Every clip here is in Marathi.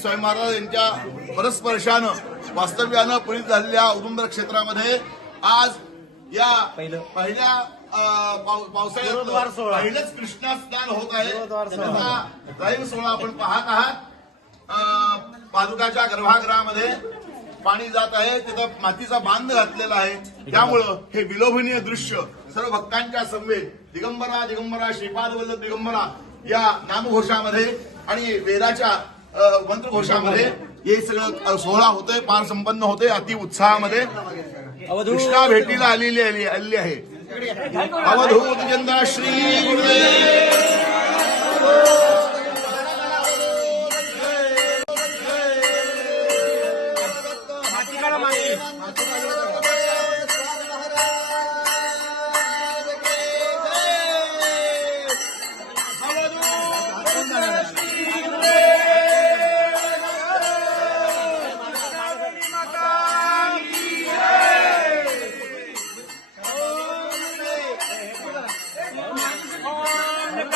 स्वामी महाराज यांच्या परस्पर्शानं वास्तव्यानं पुढील झालेल्या औदुंबर क्षेत्रामध्ये आज या पहिल्या पावसाळ्यात. पहिलंच कृष्णा स्नान होत आहे. गुरुद्वार सोहळा. आपण पाहत आहात. पादुकाच्या गर्भागृहामध्ये पाणी जात आहे. तिथं मातीचा बांध घातलेला आहे. त्यामुळं हे विलोभनीय दृश्य सर्व भक्तांच्या समवेत दिगंबरा दिगंबरा श्रीपाद वल्लभ दिगंबरा या नामघोषामध्ये आणि वेदाच्या मंत्रघोषामध्ये हे सगळं सोहळा होतोय पार संपन्न होतोय अति उत्साहामध्ये. कृष्णा भेटीला आलेली आली आलेली आहे. अवधूत जनता श्री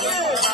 Yeah.